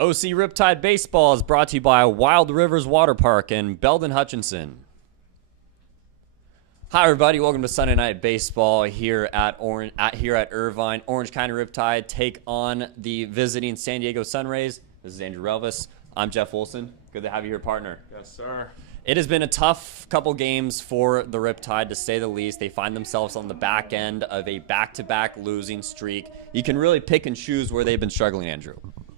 OC Riptide Baseball is brought to you by Wild Rivers Water Park in Belden Hutchinson. Hi everybody, welcome to Sunday Night Baseball here at Irvine. Orange County Riptide take on the visiting San Diego SunRays. This is Andrew Relvis. I'm Jeff Wilson. Good to have you here, partner. Yes, sir. It has been a tough couple games for the Riptide, to say the least. They find themselves on the back end of a back-to-back losing streak. You can really pick and choose where they've been struggling, Andrew.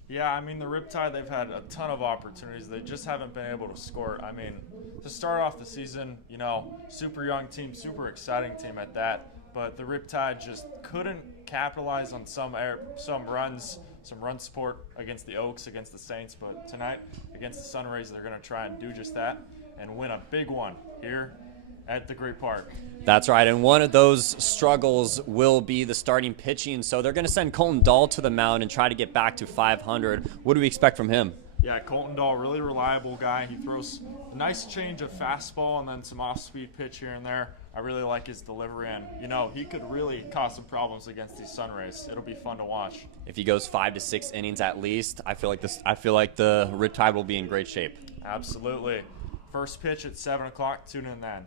Yeah, I mean, the Riptide, they've had a ton of opportunities. They just haven't been able to score. I mean, to start off the season, you know, super young team, super exciting team at that. But the Riptide just couldn't capitalize on some runs, some run support against the Oaks, against the Saints. But tonight, against the SunRays, they're going to try and do just that and win a big one here at the Great Park. That's right, and one of those struggles will be the starting pitching. So they're going to send Colton Dahl to the mound and try to get back to 500. What do we expect from him? Yeah, Colton Dahl, really reliable guy. He throws a nice change of fastball and then some off-speed pitch here and there. I really like his delivery, and, you know, he could really cause some problems against these SunRays. It'll be fun to watch. If he goes 5 to 6 innings at least, I feel like the Riptide will be in great shape. Absolutely. First pitch at 7 o'clock. Tune in then.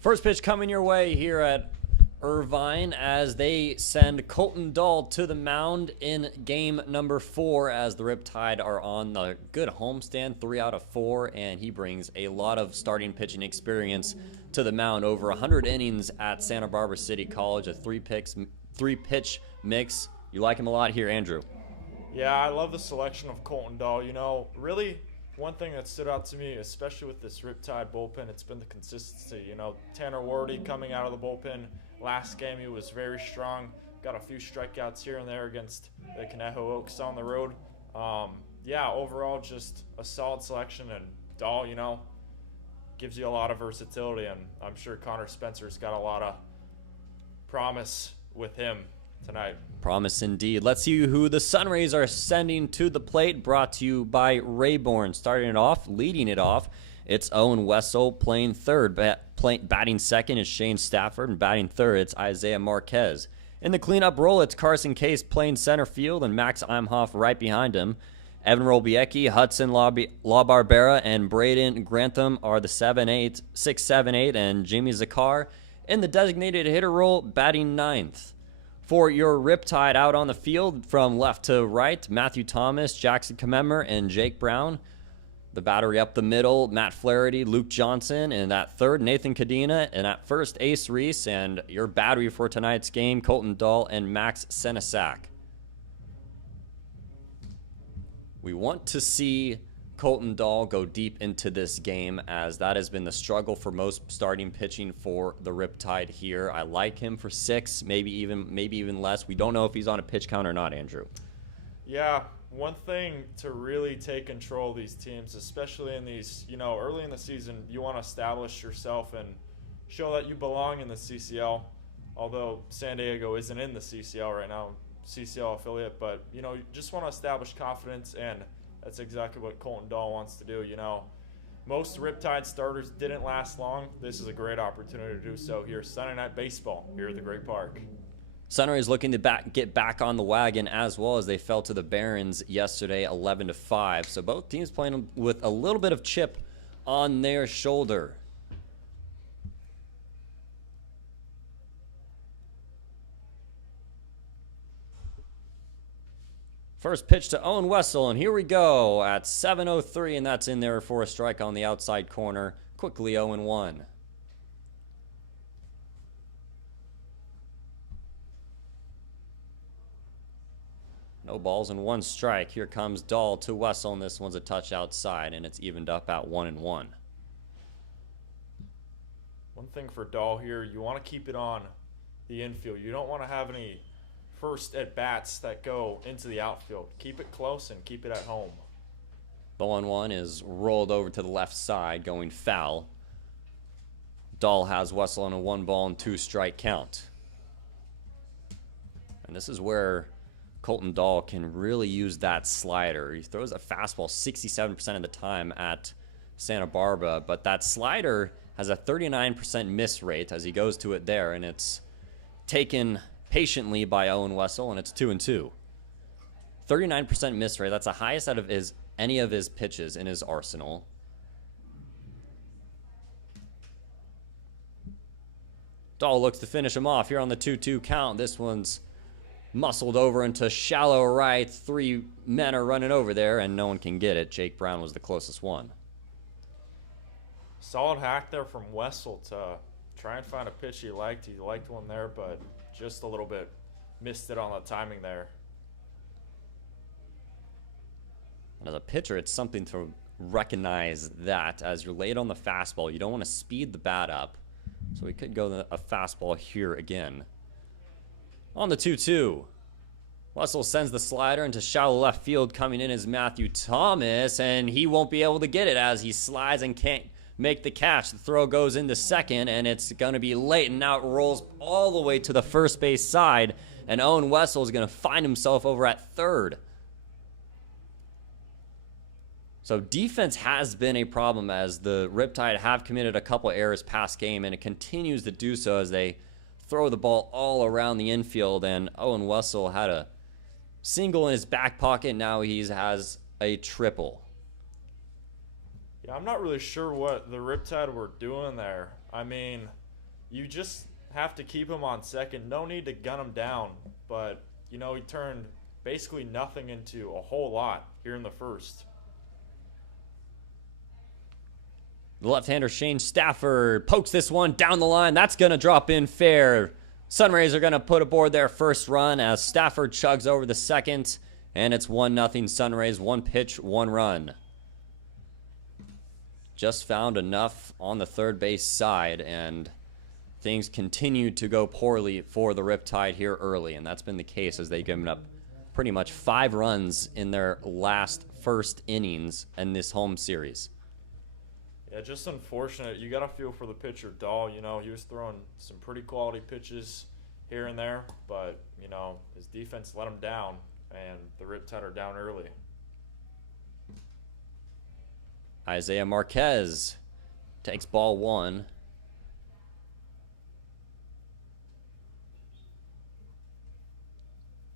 First pitch coming your way here at Irvine as they send Colton Dahl to the mound in game number 4 as the Riptide are on the good homestand, 3 out of 4, and he brings a lot of starting pitching experience to the mound. Over 100 innings at Santa Barbara City College, a three-pitch mix. You like him a lot here, Andrew? Yeah, I love the selection of Colton Dahl. You know, really, one thing that stood out to me, especially with this Riptide bullpen, it's been the consistency. You know, Tanner Wardy coming out of the bullpen. Last game, he was very strong. Got a few strikeouts here and there against the Conejo Oaks on the road. Yeah, overall, just a solid selection. And Dahl, you know, gives you a lot of versatility. And I'm sure Connor Spencer's got a lot of promise with him tonight. Promise indeed. Let's see who the SunRays are sending to the plate. Brought to you by Rayborn. Starting it off, leading it off, it's Owen Wessel playing third. Batting second is Shane Stafford, and batting third, it's Isaiah Marquez. In the cleanup role, it's Carson Case playing center field, and Max Imhoff right behind him. Evan Robiecki, Hudson LaBarbera, and Braden Grantham are the 6, 7, 8, and Jimmy Zakar in the designated hitter role, batting ninth. For your Riptide out on the field from left to right, Matthew Thomas, Jackson Commemer, and Jake Brown. The battery up the middle, Matt Flaherty, Luke Johnson, and at third, Nathan Cadena, and at first, Ace Reese, and your battery for tonight's game, Colton Dahl and Max Senesac. We want to see Colton Dahl go deep into this game, as that has been the struggle for most starting pitching for the Riptide here. I like him for 6, maybe even less. We don't know if he's on a pitch count or not, Andrew. Yeah, one thing to really take control of these teams, especially in these, you know, early in the season, you want to establish yourself and show that you belong in the CCL. Although San Diego isn't in the CCL right now, CCL affiliate, but you know, you just want to establish confidence, and that's exactly what Colton Dahl wants to do. You know, most Riptide starters didn't last long. This is a great opportunity to do so here. Sunday Night Baseball here at the Great Park. SunRays looking to get back on the wagon, as well as they fell to the Barons yesterday 11-5. So both teams playing with a little bit of chip on their shoulder. First pitch to Owen Wessel, and here we go at 7:03, and that's in there for a strike on the outside corner. Quickly 0-1. No balls and 1 strike. Here comes Dahl to Wessel, and this one's a touch outside, and it's evened up at 1-1. One thing for Dahl here, you want to keep it on the infield. You don't want to have any first at-bats that go into the outfield. Keep it close and keep it at home. The 1-1 is rolled over to the left side, going foul. Dahl has Wessel on a 1-ball and 2-strike count. And this is where Colton Dahl can really use that slider. He throws a fastball 67% of the time at Santa Barbara, but that slider has a 39% miss rate as he goes to it there, and it's taken patiently by Owen Wessel, and it's 2-2. 39% miss rate. That's the highest out of any of his pitches in his arsenal. Dahl looks to finish him off here on the 2-2 count. This one's muscled over into shallow right. 3 men are running over there, and no one can get it. Jake Brown was the closest one. Solid hack there from Wessel to try and find a pitch he liked. He liked one there, but just a little bit missed it on the timing there. And as a pitcher, it's something to recognize that as you're late on the fastball, you don't want to speed the bat up. So we could go a fastball here again. On the 2-2, Wessel sends the slider into shallow left field. Coming in is Matthew Thomas, and he won't be able to get it as he slides and can't make the catch. The throw goes into second, and it's going to be late, and now it rolls all the way to the first base side, and Owen Wessel is going to find himself over at third. So defense has been a problem, as the Riptide have committed a couple errors past game, and it continues to do so as they throw the ball all around the infield, and Owen Wessel had a single in his back pocket. Now he has a triple. Yeah, I'm not really sure what the Riptide were doing there. I mean, you just have to keep him on second. No need to gun him down. But, you know, he turned basically nothing into a whole lot here in the first. The left-hander Shane Stafford pokes this one down the line. That's going to drop in fair. SunRays are going to put aboard their first run as Stafford chugs over the second. And it's 1-0 SunRays. 1 pitch, 1 run. Just found enough on the third base side, and things continue to go poorly for the Riptide here early. And that's been the case as they've given up pretty much 5 runs in their first innings in this home series. Yeah, just unfortunate. You got to feel for the pitcher, Dahl. You know, he was throwing some pretty quality pitches here and there, but, you know, his defense let him down, and the Riptide are down early. Isaiah Marquez takes ball 1.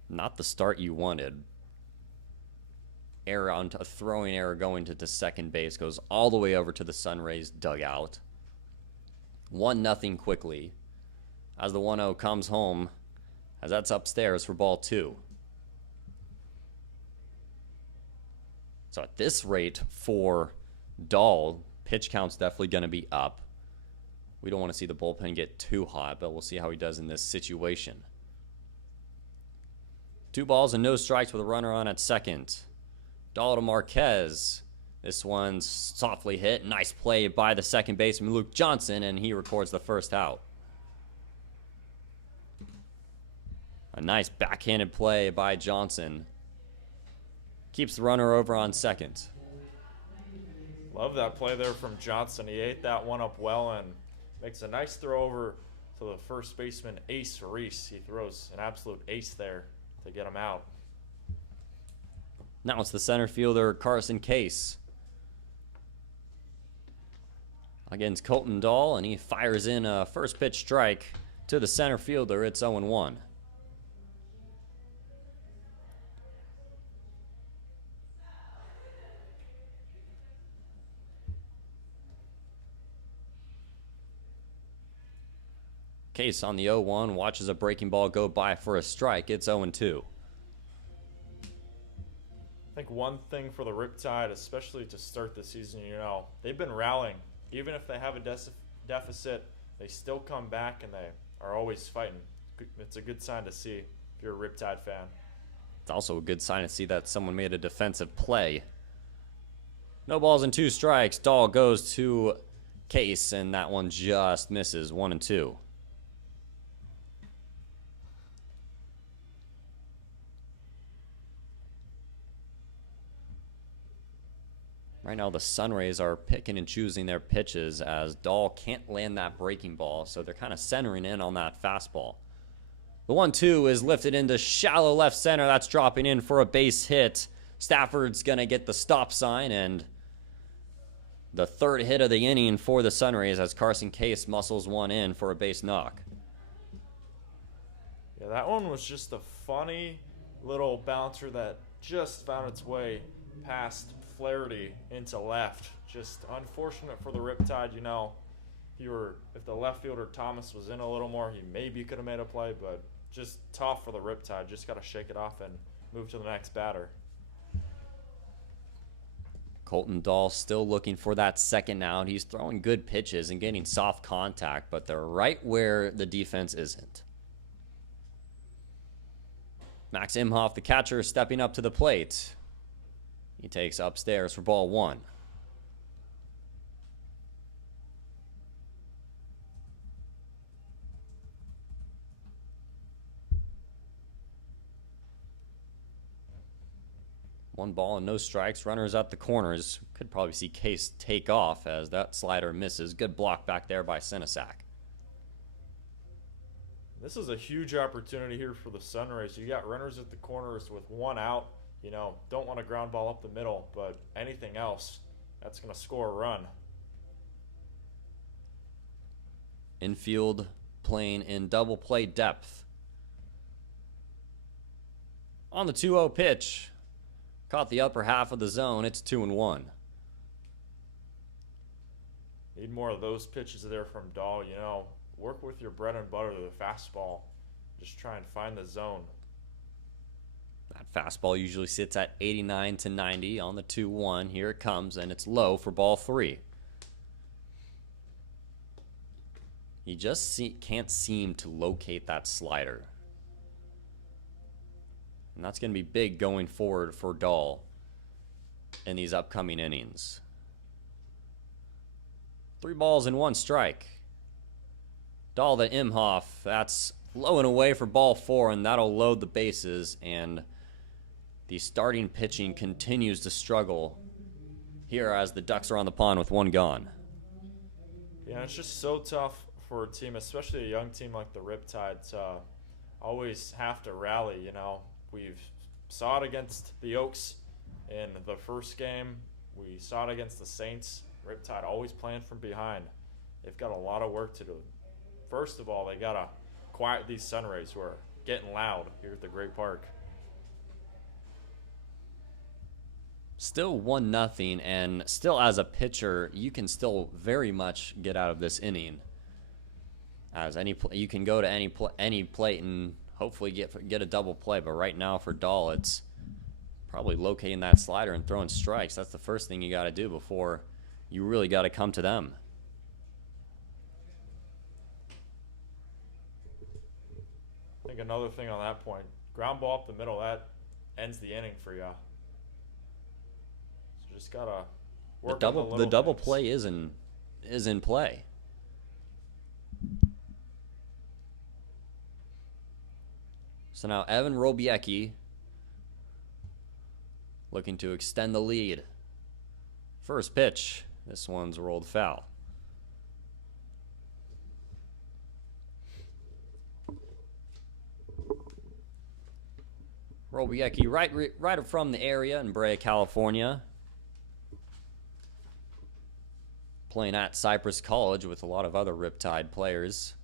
Not the start you wanted. Error on a throwing error going to second base, goes all the way over to the SunRays dugout. 1-0 quickly as the 1-0 comes home, as that's upstairs for ball 2. So at this rate for Dahl, pitch count's definitely going to be up. We don't want to see the bullpen get too hot, but we'll see how he does in this situation. 2 balls and no strikes with a runner on at second. Dahl to Marquez. This one's softly hit. Nice play by the second baseman, Luke Johnson, and he records the first out. A nice backhanded play by Johnson. Keeps the runner over on second. Love that play there from Johnson. He ate that one up well and makes a nice throw over to the first baseman, Ace Reese. He throws an absolute ace there to get him out. Now it's the center fielder, Carson Case, against Colton Dahl, and he fires in a first pitch strike to the center fielder. It's 0-1. Case on the 0-1 watches a breaking ball go by for a strike. It's 0-2. I think one thing for the Riptide, especially to start the season, you know, they've been rallying. Even if they have a deficit, they still come back and they are always fighting. It's a good sign to see if you're a Riptide fan. It's also a good sign to see that someone made a defensive play. No balls and 2 strikes. Dahl goes to Case, and that one just misses. 1-2. Right now, the SunRays are picking and choosing their pitches as Dahl can't land that breaking ball, so they're kind of centering in on that fastball. The 1-2 is lifted into shallow left center. That's dropping in for a base hit. Stafford's going to get the stop sign, and the third hit of the inning for the SunRays as Carson Case muscles one in for a base knock. Yeah, that one was just a funny little bouncer that just found its way past Flaherty into left. Just unfortunate for the Riptide. You know, if the left fielder Thomas was in a little more, he maybe could have made a play, but just tough for the Riptide. Just got to shake it off and move to the next batter. Colton Dahl still looking for that second out. He's throwing good pitches and getting soft contact, but they're right where the defense isn't. Max Imhoff, the catcher, stepping up to the plate. He takes upstairs for ball 1. One ball and no strikes. Runners at the corners. Could probably see Case take off as that slider misses. Good block back there by Senesac. This is a huge opportunity here for the SunRays. You got runners at the corners with 1 out. You know, don't want a ground ball up the middle, but anything else, that's going to score a run. Infield playing in double play depth. On the 2-0 pitch. Caught the upper half of the zone. It's 2-1. Need more of those pitches there from Dahl. You know, work with your bread and butter, the fastball. Just try and find the zone. That fastball usually sits at 89 to 90 on the 2-1. Here it comes, and it's low for ball 3. He just can't seem to locate that slider. And that's going to be big going forward for Dahl in these upcoming innings. 3 balls and 1 strike. Dahl to Imhoff. That's low and away for ball 4, and that'll load the bases. And the starting pitching continues to struggle here as the Ducks are on the pond with 1 gone. Yeah, it's just so tough for a team, especially a young team like the Riptide, to always have to rally. You know, we've saw it against the Oaks in the first game. We saw it against the Saints. Riptide always playing from behind. They've got a lot of work to do. First of all, they got to quiet these SunRays who are getting loud here at the Great Park. Still 1-0, and still as a pitcher, you can still very much get out of this inning. As you can go to any plate and hopefully get a double play, but right now for Dahl, it's probably locating that slider and throwing strikes. That's the first thing you got to do before you really got to come to them. I think another thing on that point, ground ball up the middle, that ends the inning for you. So just gotta work on the double things. play is in play. So now Evan Robiecki looking to extend the lead. First pitch. This one's rolled foul. Robiecki right from the area in Brea, California. Playing at Cypress College with a lot of other Riptide players.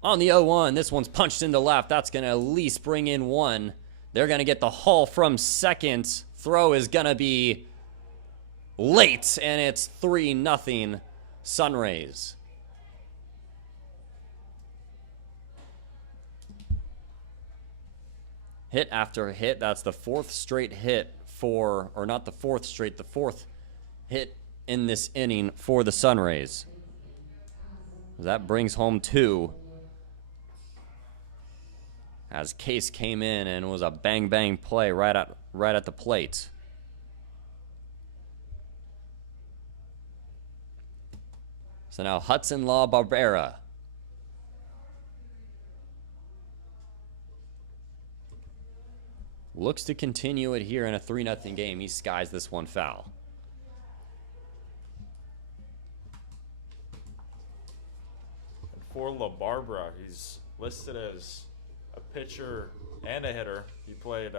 On the 0-1, this one's punched into left. That's going to at least bring in 1. They're going to get the haul from second. Throw is going to be late, and it's 3-0 SunRays. Hit after hit. That's the 4th straight hit for, or not the 4th straight, the 4th hit in this inning for the SunRays. That brings home 2. As Case came in and was a bang-bang play right at the plate. So now Hudson Law Barbera. Looks to continue it here in a 3-0 game. He skies this one foul. And for La Barbara, he's listed as a pitcher and a hitter. He played